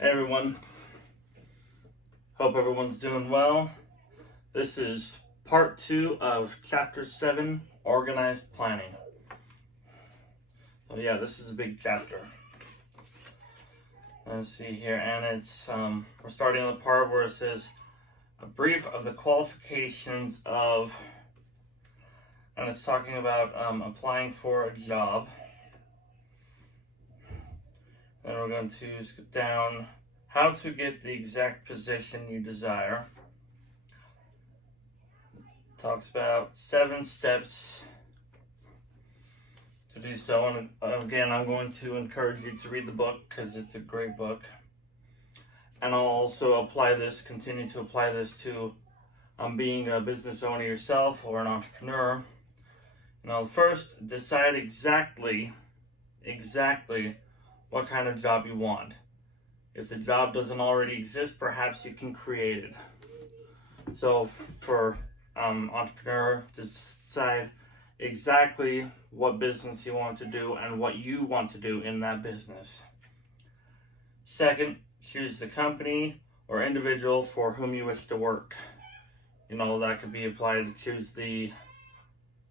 Hey everyone, hope everyone's doing well. This is part 2 of chapter 7, Organized Planning. So yeah, this is a big chapter. Let's see here, and it's we're starting on the part where it says a brief of the qualifications of, and it's talking about applying for a job. Then we're going to skip down how to get the exact position you desire. Talks about 7 steps to do so. And again, I'm going to encourage you to read the book because it's a great book. And I'll also continue to apply this to being a business owner yourself or an entrepreneur. First, decide exactly what kind of job you want. If the job doesn't already exist, perhaps you can create it. So for entrepreneur, decide exactly what business you want to do and what you want to do in that business. Second, choose the company or individual for whom you wish to work. That could be applied to choose the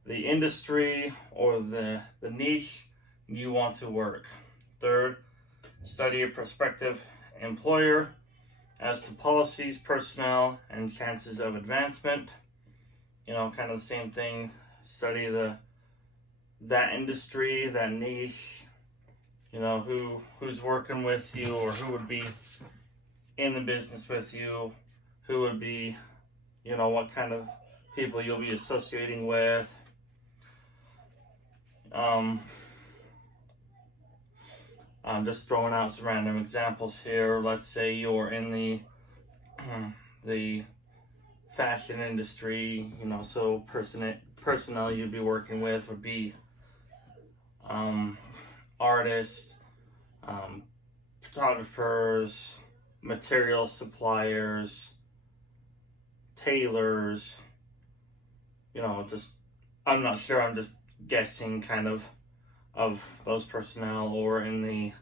industry or the niche you want to work. Third, study a prospective employer as to policies, personnel, and chances of advancement. Kind of the same thing. Study that industry, that niche. Who's working with you, or who would be in the business with you, who would be, what kind of people you'll be associating with. I'm just throwing out some random examples here. Let's say you're in the fashion industry, so personnel you'd be working with would be artists, photographers, material suppliers, tailors, I'm not sure, I'm just guessing kind of those personnel. Or in the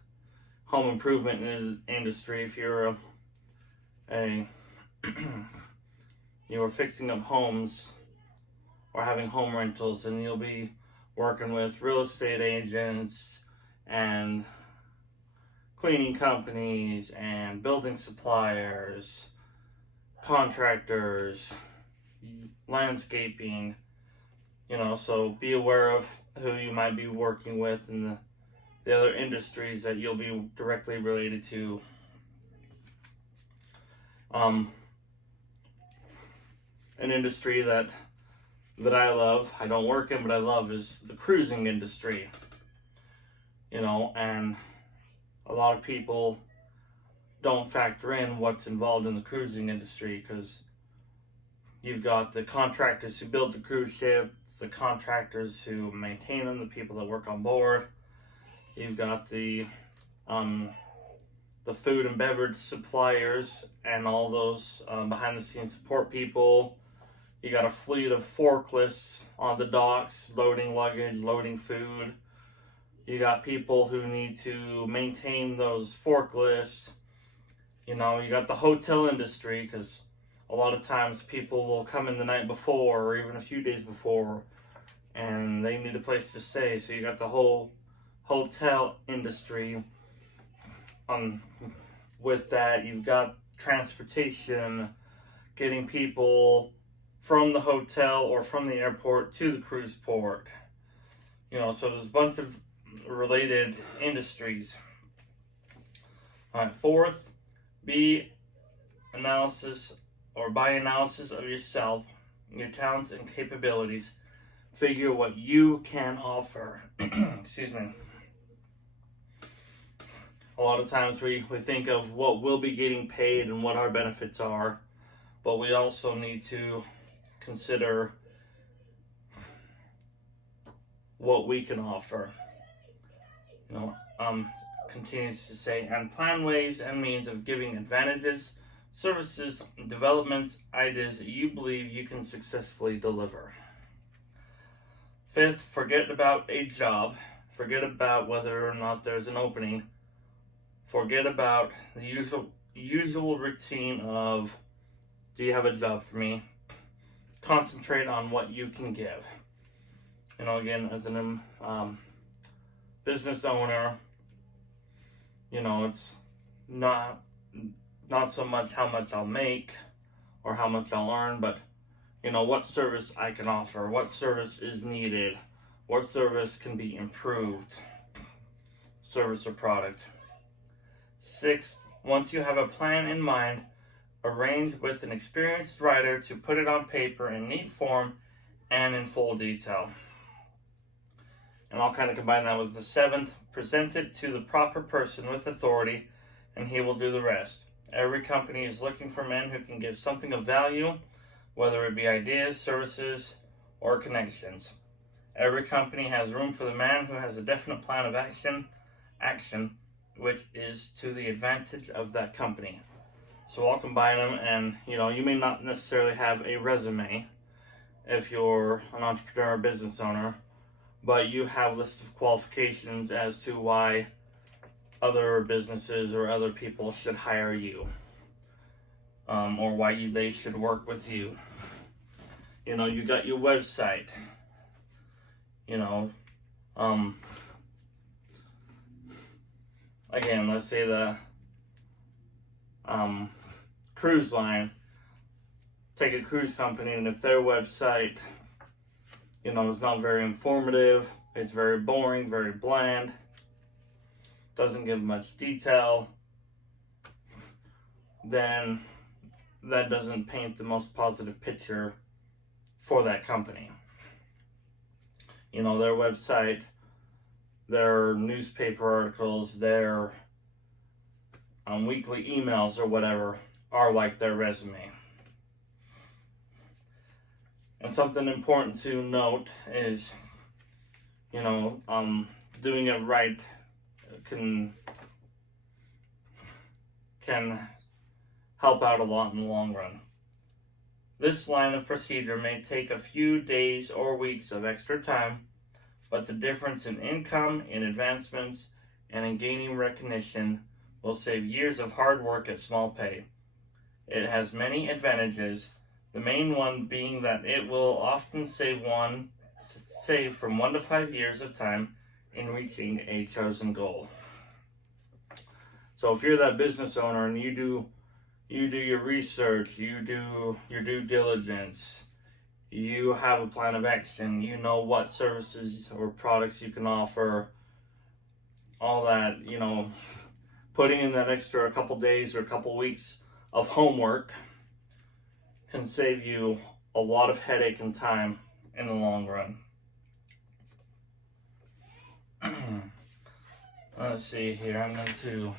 home improvement industry, if you're you're fixing up homes or having home rentals, and you'll be working with real estate agents and cleaning companies and building suppliers, contractors, landscaping, so be aware of who you might be working with in the other industries that you'll be directly related to. An industry that I love, I don't work in, but I love, is the cruising industry. And a lot of people don't factor in what's involved in the cruising industry, because you've got the contractors who build the cruise ships, the contractors who maintain them, the people that work on board. You've got the food and beverage suppliers and all those behind the scenes support people. You got a fleet of forklifts on the docks, loading luggage, loading food. You got people who need to maintain those forklifts. You got the hotel industry, because a lot of times people will come in the night before or even a few days before, and they need a place to stay. So you got the whole hotel industry. With that, you've got transportation, getting people from the hotel or from the airport to the cruise port. So there's a bunch of related industries. All right, fourth, by analysis of yourself, your talents and capabilities, figure what you can offer. Excuse me. A lot of times we think of what we'll be getting paid and what our benefits are, but we also need to consider what we can offer. Continues to say, and plan ways and means of giving advantages, services, developments, ideas that you believe you can successfully deliver. Fifth, forget about a job. Forget about whether or not there's an opening. Forget about the usual routine of, do you have a job for me? Concentrate on what you can give. Again, as an business owner, it's not so much how much I'll make or how much I'll earn, but what service I can offer, what service is needed, what service can be improved, service or product. 6, once you have a plan in mind, arrange with an experienced writer to put it on paper in neat form and in full detail. And I'll kind of combine that with the 7th, present it to the proper person with authority, and he will do the rest. Every company is looking for men who can give something of value, whether it be ideas, services, or connections. Every company has room for the man who has a definite plan of action, which is to the advantage of that company. So I'll combine them, and you may not necessarily have a resume if you're an entrepreneur or business owner, but you have a list of qualifications as to why other businesses or other people should hire you, or why they should work with you. You got your website. Again, let's say the cruise line. Take a cruise company, and if their website is not very informative, it's very boring, very bland, doesn't give much detail, then that doesn't paint the most positive picture for that company. Their website, their newspaper articles, their weekly emails or whatever are like their resume. And something important to note is, doing it right can help out a lot in the long run. This line of procedure may take a few days or weeks of extra time, but the difference in income, in advancements, and in gaining recognition will save years of hard work at small pay. It has many advantages, the main one being that it will often save from 1 to 5 years of time in reaching a chosen goal. So if you're that business owner and you do your research, you do your due diligence, you have a plan of action, you know what services or products you can offer, all that, putting in that extra couple days or a couple weeks of homework can save you a lot of headache and time in the long run. Let's see here, I'm going to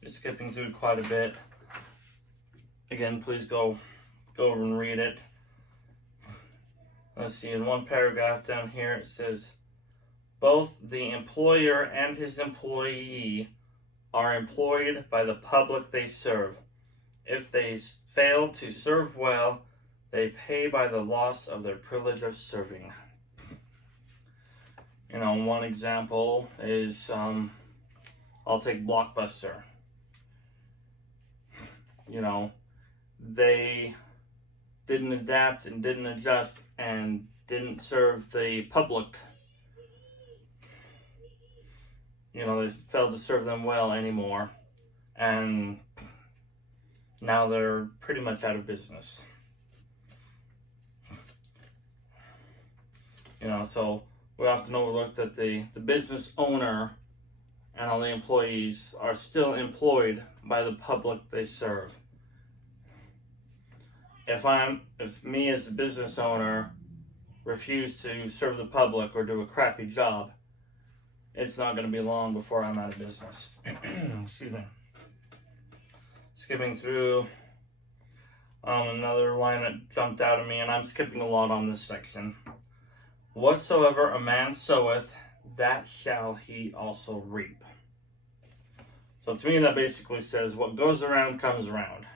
be skipping through quite a bit. Again, please go over and read it. Let's see, in one paragraph down here it says, both the employer and his employee are employed by the public they serve. If they fail to serve well, they pay by the loss of their privilege of serving. One example is, I'll take Blockbuster. They didn't adapt and didn't adjust and didn't serve the public. They failed to serve them well anymore. And now they're pretty much out of business. So we often overlook that the business owner and all the employees are still employed by the public they serve. If me as a business owner refuse to serve the public or do a crappy job, it's not going to be long before I'm out of business. Excuse me. Skipping through another line that jumped out at me, and I'm skipping a lot on this section. Whatsoever a man soweth, that shall he also reap. So to me, that basically says what goes around comes around.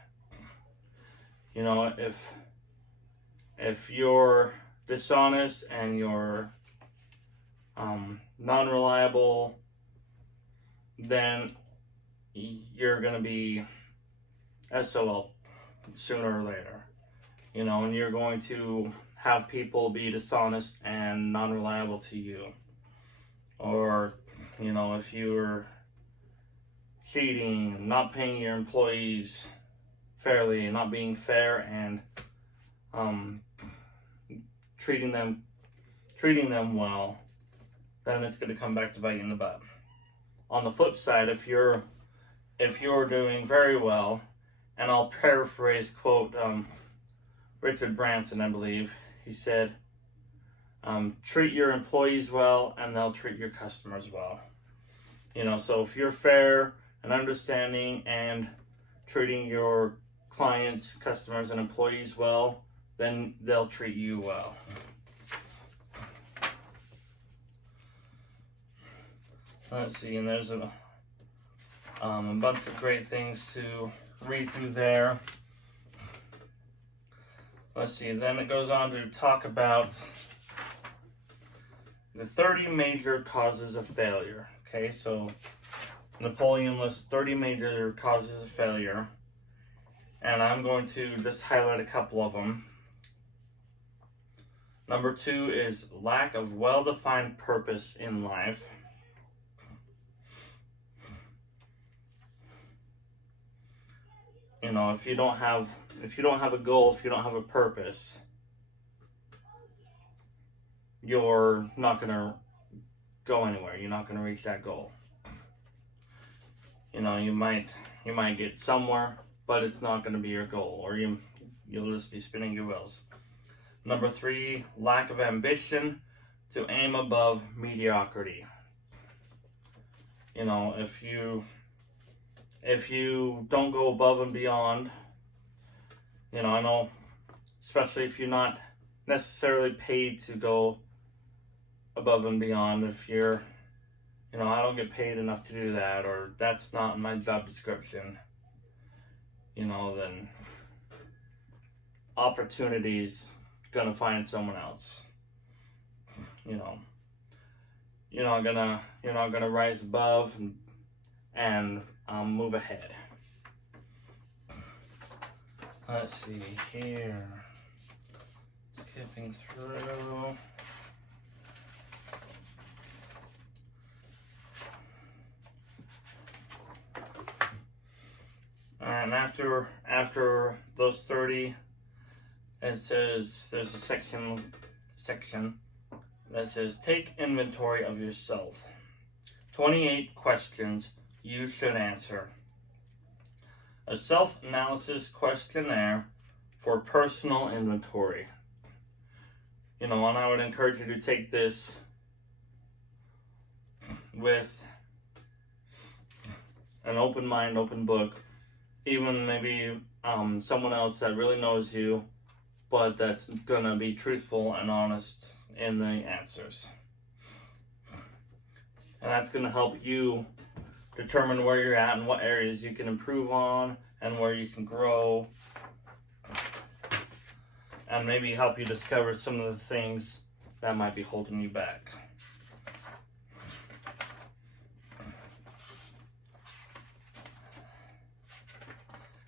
If you're dishonest and you're non-reliable then you're going to be SOL sooner or later. And you're going to have people be dishonest and non-reliable to you. Or, if you're cheating, not paying your employees fairly, not being fair, and treating them well, then it's going to come back to bite you in the butt. On the flip side, if you're doing very well, and I'll paraphrase quote Richard Branson, I believe, he said, treat your employees well and they'll treat your customers well. So if you're fair and understanding and treating your clients, customers, and employees well, then they'll treat you well. Let's see, and there's a bunch of great things to read through there. Let's see, then it goes on to talk about the 30 major causes of failure. Okay, so Napoleon lists 30 major causes of failure, and I'm going to just highlight a couple of them. Number 2 is lack of well-defined purpose in life. If you don't have a goal, if you don't have a purpose, you're not going to go anywhere. You're not going to reach that goal. You might get somewhere, but it's not going to be your goal, or you'll just be spinning your wheels. Number 3, lack of ambition to aim above mediocrity. If you don't go above and beyond, I know, especially if you're not necessarily paid to go above and beyond, if you're, I don't get paid enough to do that, or that's not my job description, then opportunity's gonna find someone else. You're not gonna rise above and move ahead. Let's see here. Skipping through. And after those 30, it says there's a section that says take inventory of yourself. 28 questions you should answer. A self-analysis questionnaire for personal inventory. And I would encourage you to take this with an open mind, open book. Even maybe someone else that really knows you, but that's gonna be truthful and honest in the answers. And that's gonna help you determine where you're at and what areas you can improve on and where you can grow, and maybe help you discover some of the things that might be holding you back.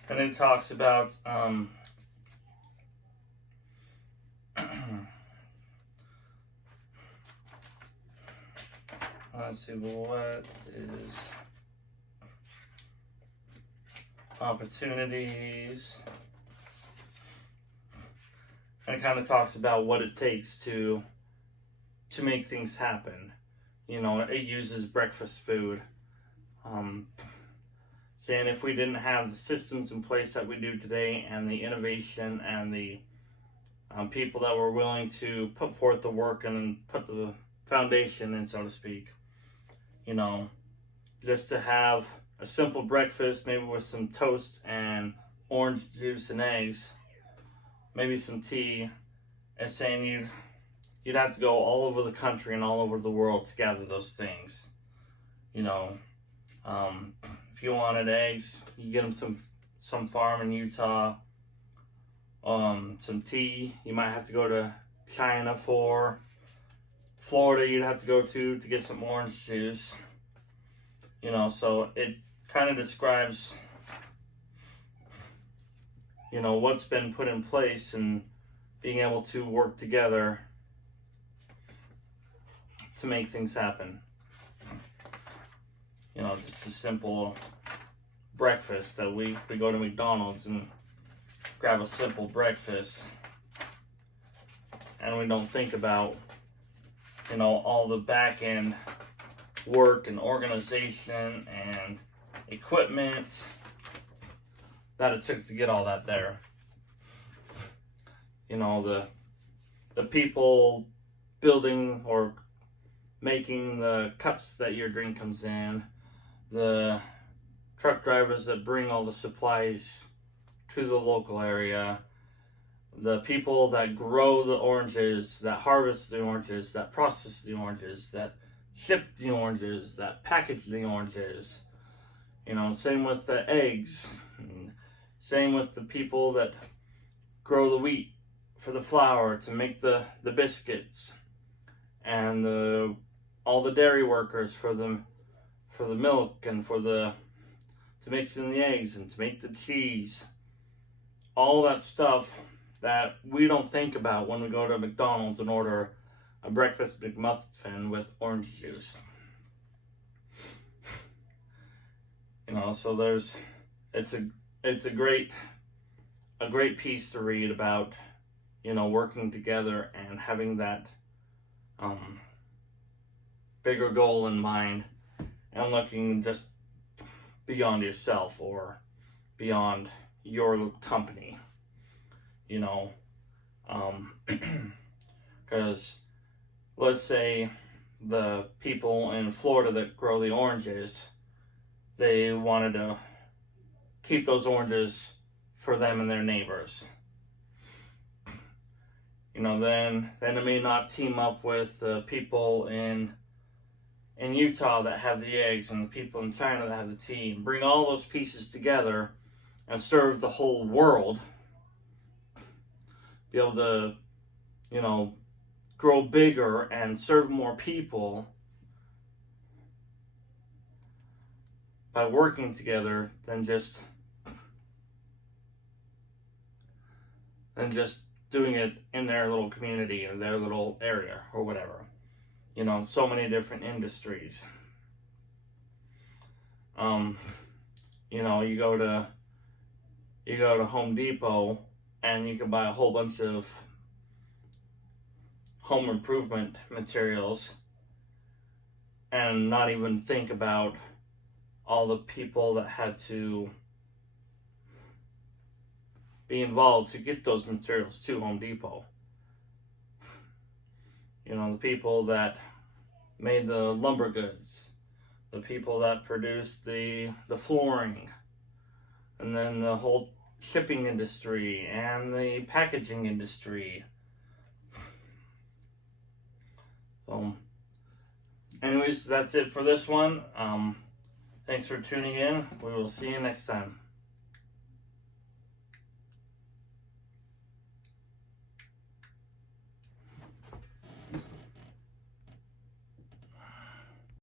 And it talks about let's see, what is opportunities, and it kind of talks about what it takes to make things happen. It uses breakfast food, saying if we didn't have the systems in place that we do today, and the innovation and the people that were willing to put forth the work and put the foundation in, so to speak, just to have a simple breakfast, maybe with some toast and orange juice and eggs, maybe some tea, and saying you'd have to go all over the country and all over the world to gather those things. If you wanted eggs, you get them some farm in Utah. Some tea, you might have to go to China for. Florida, you'd have to go to get some orange juice. So it kind of describes, what's been put in place and being able to work together to make things happen. Just a simple breakfast that we go to McDonald's and grab a simple breakfast, and we don't think about, all the back end work and organization and equipment that it took to get all that there. The people building or making the cups that your drink comes in, the truck drivers that bring all the supplies to the local area, the people that grow the oranges, that harvest the oranges, that process the oranges, that ship the oranges, that package the oranges. Same with the eggs. Same with the people that grow the wheat for the flour to make the biscuits, and all the dairy workers for the milk and to mix in the eggs and to make the cheese. All that stuff that we don't think about when we go to McDonald's and order a breakfast McMuffin with orange juice. So it's a great piece to read about, working together and having that bigger goal in mind, and looking just beyond yourself or beyond your company, because let's say the people in Florida that grow the oranges, they wanted to keep those oranges for them and their neighbors. Then it may not team up with the people in Utah that have the eggs and the people in China that have the tea, and bring all those pieces together and serve the whole world. Be able to, grow bigger and serve more people by working together than just doing it in their little community or their little area or whatever. So many different industries. You go to Home Depot and you can buy a whole bunch of home improvement materials and not even think about all the people that had to be involved to get those materials to Home Depot. The people that made the lumber goods, the people that produced the flooring, and then the whole shipping industry and the packaging industry. So, anyways, that's it for this one. Thanks for tuning in. We will see you next time.